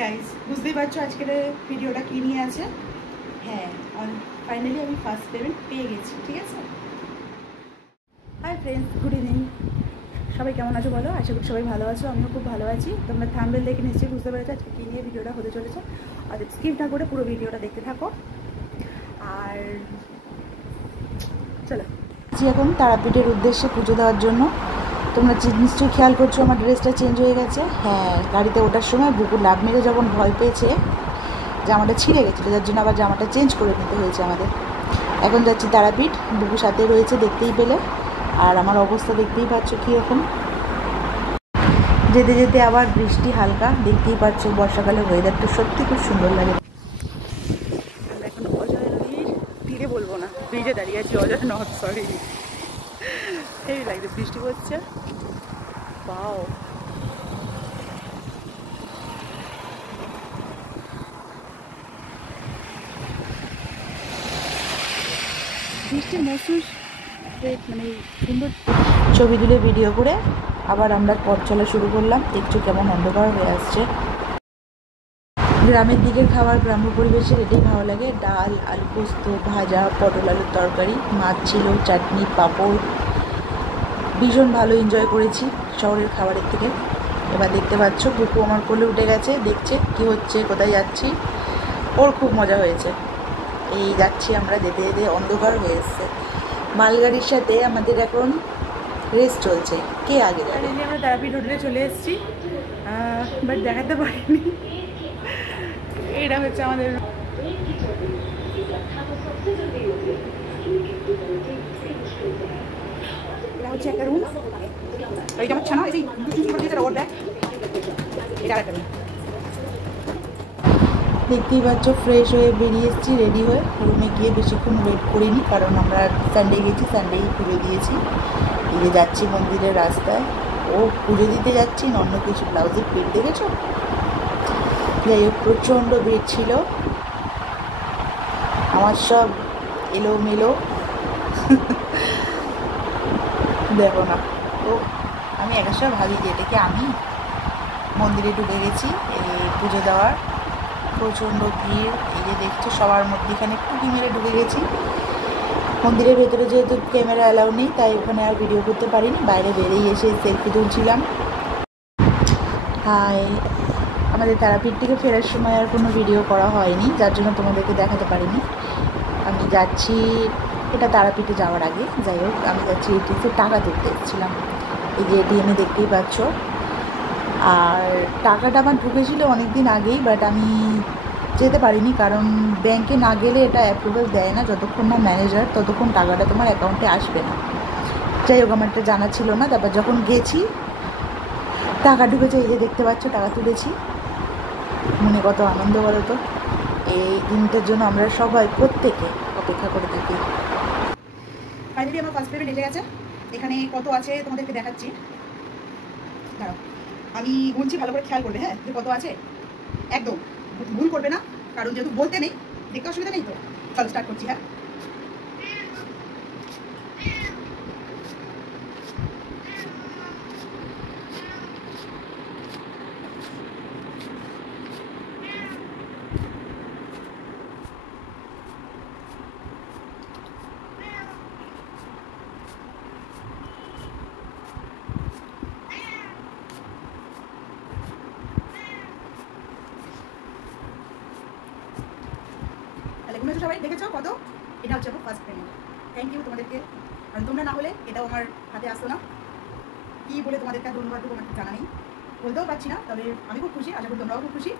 Guys, বুঝতেই পারছো আজকের ভিডিওটা কী নিয়ে আছে। হ্যাঁ, ফাইনালি আমি ফার্স্ট পেমেন্ট পেয়ে গেছি। ঠিক আছে। Hi friends, good evening. সবাই কেমন আছো বলো? আশা করি সবাই ভালো আছো। আমিও খুব ভালো আছি। তোমরা থাম্বনেল দেখে নিশ্চয়ই বুঝতে পেরেছো আজকে কী নিয়ে ভিডিওটা হতে চলেছে। আর স্কিপ না করে পুরো ভিডিওটা দেখতে থাকো। আর চলো এখন তারাপীঠের উদ্দেশ্যে পুজো দেওয়ার জন্য। তোমরা নিশ্চয়ই খেয়াল করছো আমার ড্রেসটা চেঞ্জ হয়ে গেছে। হ্যাঁ, গাড়িতে ওঠার সময় বুকু লাভ মেরে যখন ভয় পেয়েছে জামাটা ছিঁড়ে গেছিলো, যার জন্য আবার জামাটা চেঞ্জ করে নিতে হয়েছে আমাদের। এখন যাচ্ছি তারাপীঠ, বুকু সাথে রয়েছে দেখতেই পেলে। আর আমার অবস্থা দেখতেই পাচ্ছ কীরকম। যেতে যেতে আবার বৃষ্টি হালকা, দেখতেই পাচ্ছ বর্ষাকালে ওয়েদারটা সত্যি খুব সুন্দর লাগে। আমরা এখন অজয় নদীর তীরে, বলবো না ব্রিজে দাঁড়িয়ে আছি, অজয় নদ সরি। এই লাগছে, বৃষ্টি পড়ছে। বাও, বৃষ্টির মৌসুম মানে সুন্দর। ছবি তুলে ভিডিও করে আবার আমরা পথ চলা শুরু করলাম। দেখছো কেমন অন্ধকার হয়ে আসছে। গ্রামের দিকের খাবার, গ্রাম্য পরিবেশের এটাই ভালো লাগে। ডাল, আলু পোস্ত, ভাজা, পটল আলুর তরকারি, মাছ ছিল, চাটনি, পাঁপড়। ভীষণ ভালো এনজয় করেছি শহরের খাবারের থেকে। এবার দেখতে পাচ্ছ বুকু আমার কোলে উঠে গেছে, দেখছে কি হচ্ছে, কোথায় যাচ্ছি। ওর খুব মজা হয়েছে। এই যাচ্ছি আমরা, যেতে যেতে অন্ধকার হয়ে এসছে। মালগাড়ির সাথে আমাদের এখন রেস চলছে, কে আগে যাবে। আমরা তারাপীঠ হোটেলে চলে এসেছি, বাট দেখাতে পারিনি। এটা হচ্ছে আমাদের এটা হচ্ছে একটা রুম। এইটা আমার ছানা, এই ওর ব্যাগ, এটা একটা রুম। দেখতেই পাচ্ছ ফ্রেশ হয়ে বেরিয়ে এসেছি, রেডি হয়ে। রুমে গিয়ে বেশিক্ষণ ওয়েট করিনি, কারণ আমরা সানডে গেছি, সানডেই পুজো দিয়েছি। দিয়ে যাচ্ছি মন্দিরের রাস্তায়। ও পুজো দিতে যাচ্ছি না অন্য কিছু। ব্লাউজের পেট দেখেছো? যাই হোক, প্রচণ্ড ভিড় ছিল। আমার সব এলোমেলো দেখো না। তো আমি এক সময় ভাবি যে এটা কি আমি। মন্দিরে ঢুকে গেছি এই পুজো দেওয়ার। প্রচণ্ড ভিড়, এই যে দেখছো সবার মধ্যেখানে একটু মেরে ঢুকে গেছি। মন্দিরের ভেতরে যেহেতু ক্যামেরা অ্যালাউ নেই, তাই ওখানে আর ভিডিও করতে পারিনি। বাইরে বেরিয়ে এসে সেলফি তুলছিলাম। হাই, আমাদের তারাপীঠ থেকে ফেরার সময় আর কোনো ভিডিও করা হয়নি, যার জন্য তোমাদেরকে দেখাতে পারিনি। আমি যাচ্ছি, এটা তারাপীঠে যাওয়ার আগে। যাই হোক, আমি যাচ্ছি এটিএমে টাকা তুলতে এসেছিলাম। এই যে এটিএমে দেখতেই পাচ্ছ। আর টাকাটা আমার ঢুকেছিল অনেক দিন আগেই, বাট আমি যেতে পারিনি, কারণ ব্যাংকে না গেলে এটা অ্যাপ্রুভাল দেয় না। যতক্ষণ না ম্যানেজার, ততক্ষণ টাকাটা তোমার অ্যাকাউন্টে আসবে না। যাই হোক, আমার এটা জানা ছিল না। তারপর যখন গেছি টাকা ঢুকেছে, এই যে দেখতে পাচ্ছ টাকা তুলেছি। মনে কত আনন্দ বলো তো। এই দিনটার জন্য আমরা সবাই প্রত্যেকে অপেক্ষা করে থাকি। ফাইনালি আমার ফার্স্ট পেমেন্ট এসে গেছে। এখানে কত আছে তোমাদেরকে দেখাচ্ছি। দাঁড়াও, আমি গুনছি, ভালো করে খেয়াল করবে। হ্যাঁ, যে কত আছে একদম ভুল করবে না, কারণ যেহেতু বলতে নেই, দেখতে অসুবিধা নেই। তো চলো স্টার্ট করছি। হ্যাঁ, গুনেছো সবাই? দেখেছো কত? এটা হচ্ছে আমার ফার্স্ট পেমেন্ট। থ্যাংক ইউ তোমাদেরকে, কারণ তোমরা না হলে এটাও আমার হাতে আসতো না। কী বলে তোমাদেরকে ধন্যবাদ দেবো আমার জানা নেই, বলতেও পারছি না। তবে আমি খুব খুশি, আশা করি তোমরাও খুব খুশি।